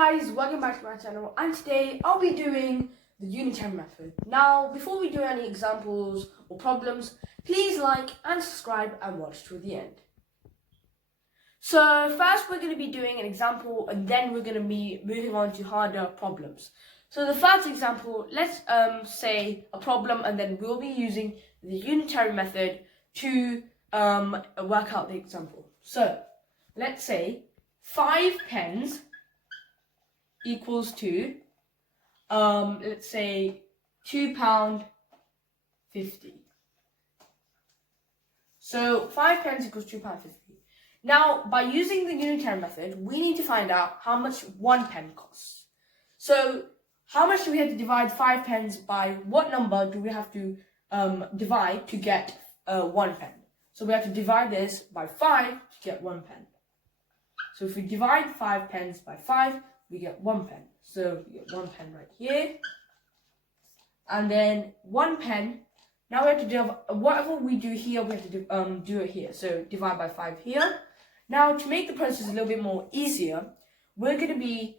guys, welcome back to my channel, and today I'll be doing the unitary method. Now, before we do any examples or problems, please like and subscribe and watch to the end. So first we're going to be doing an example, and then we're going to be moving on to harder problems. So the first example, let's say a problem, and then we'll be using the unitary method to work out the example. So let's say 5 pence equals to let's say £2.50. So 5 pence equals £2.50. Now, by using the unitary method, we need to find out how much 1 pen costs. So how much do we have to divide 5 pence by? What number do we have to divide to get 1 pen? So we have to divide this by 5 to get 1 pen. So if we divide 5 pence by 5, we get 1 pen. So we get 1 pen right here. And then 1 pen. Now we have to do whatever we do here, we have to do it here. So divide by 5 here. Now, to make the process a little bit more easier, we're going to be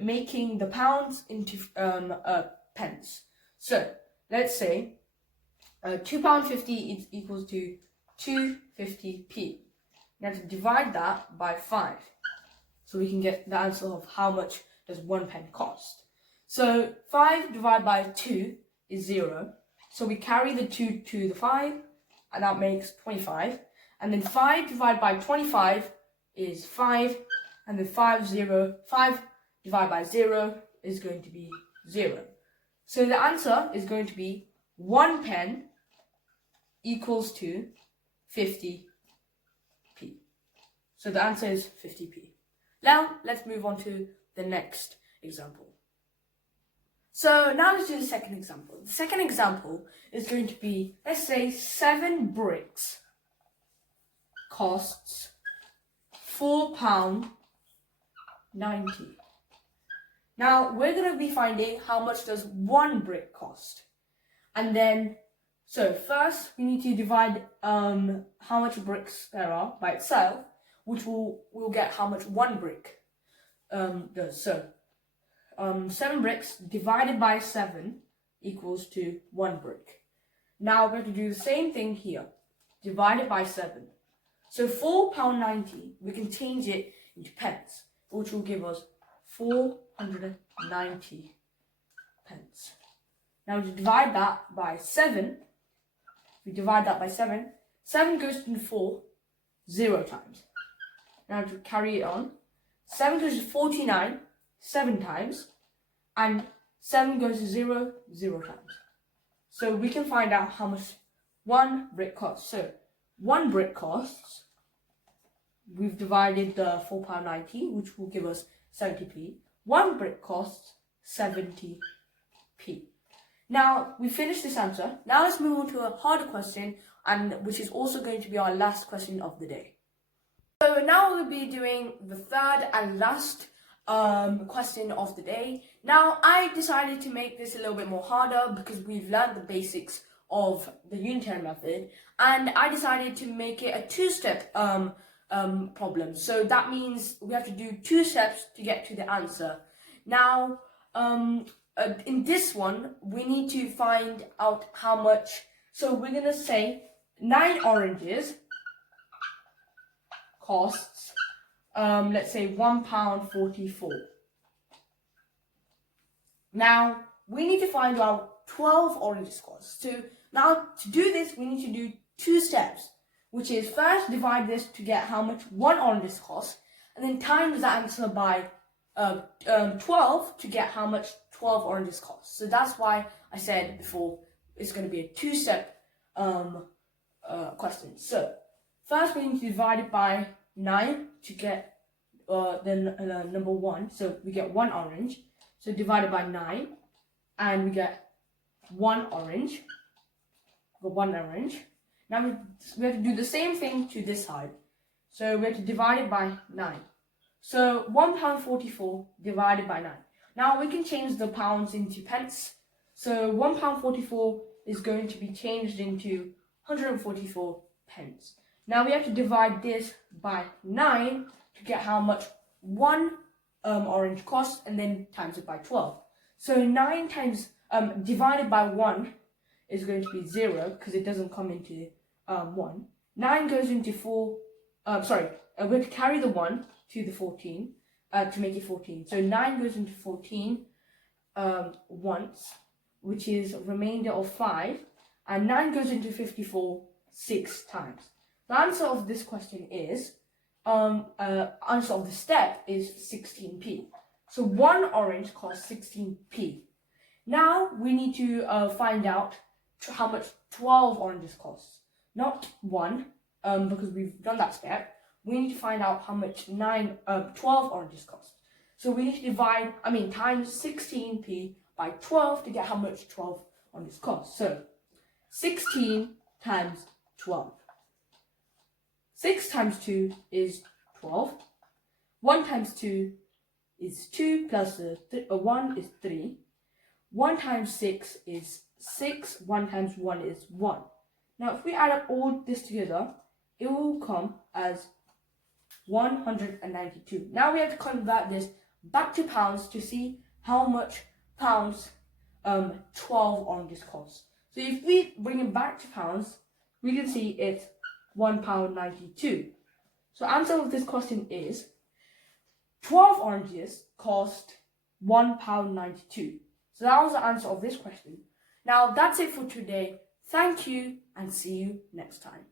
making the pounds into pence. So let's say £2.50 is equals to 250p. Now to divide that by 5, so we can get the answer of how much does 1 pen cost. So 5 divided by 2 is 0. So we carry the 2 to the 5, and that makes 25. And then 5 divided by 25 is 5. And then 5 divided by 0 is going to be 0. So the answer is going to be 1 pen equals to 50p. So the answer is 50p. Now let's move on to the next example. So now let's do the second example. The second example is going to be, let's say 7 bricks costs £4.90. Now we're going to be finding how much does 1 brick cost. And then, so first we need to divide how much bricks there are by itself, which we'll get how much 1 brick does. So 7 bricks divided by 7 equals to 1 brick. Now we're going to do the same thing here, divided by 7. So £4.90, we can change it into pence, which will give us 490 pence. Now to divide that by 7, we divide that by 7, 7 goes into 4, 0 times. Now to carry it on, 7 goes to 49, 7 times, and 7 goes to 0, 0 times. So we can find out how much 1 brick costs. So 1 brick costs, we've divided the £4.90, which will give us 70p. 1 brick costs 70p. Now we finished this answer. Now let's move on to a harder question, and which is also going to be our last question of the day. So now we'll be doing the third and last question of the day. Now I decided to make this a little bit more harder because we've learned the basics of the unitary method, and I decided to make it a 2-step problem. So that means we have to do 2 steps to get to the answer. Now in this one we need to find out how much. So we're gonna say 9 oranges costs let's say £1.44. Now we need to find out 12 oranges costs. So now to do this we need to do 2 steps, which is first divide this to get how much 1 orange costs, and then times the answer by 12 to get how much 12 oranges cost. So that's why I said before it's going to be a 2-step question. So first we need to divide it by 9 to get the number 1. So we get 1 orange. So divided by 9, and we get 1 orange. Got 1 orange. Now we have to do the same thing to this side. So we have to divide it by 9. So £1.44 divided by 9. Now we can change the pounds into pence. So £1.44 is going to be changed into 144 pence. Now we have to divide this by 9 to get how much 1 orange cost, and then times it by 12. So 9 times divided by 1 is going to be 0 because it doesn't come into 1. 9 goes into 4. We're going to carry the 1 to the 14 to make it 14. So 9 goes into 14 once, which is a remainder of 5, and 9 goes into 54 6 times. The answer of this question is, answer of the step is 16p. So 1 orange costs 16p. Now we need to find out how much 12 oranges costs. Not 1, because we've done that step. We need to find out how much 12 oranges cost. So we need to times 16p by 12 to get how much 12 oranges cost. So 16 times 12. 6 times 2 is 12. 1 times 2 is 2 plus 1 is 3. 1 times 6 is 6. 1 times 1 is 1. Now if we add up all this together, it will come as 192. Now we have to convert this back to pounds to see how much pounds 12 oranges cost. So if we bring it back to pounds, we can see it's £1.92. So answer of this question is 12 oranges cost £1.92. So that was the answer of this question. Now that's it for today. Thank you and see you next time.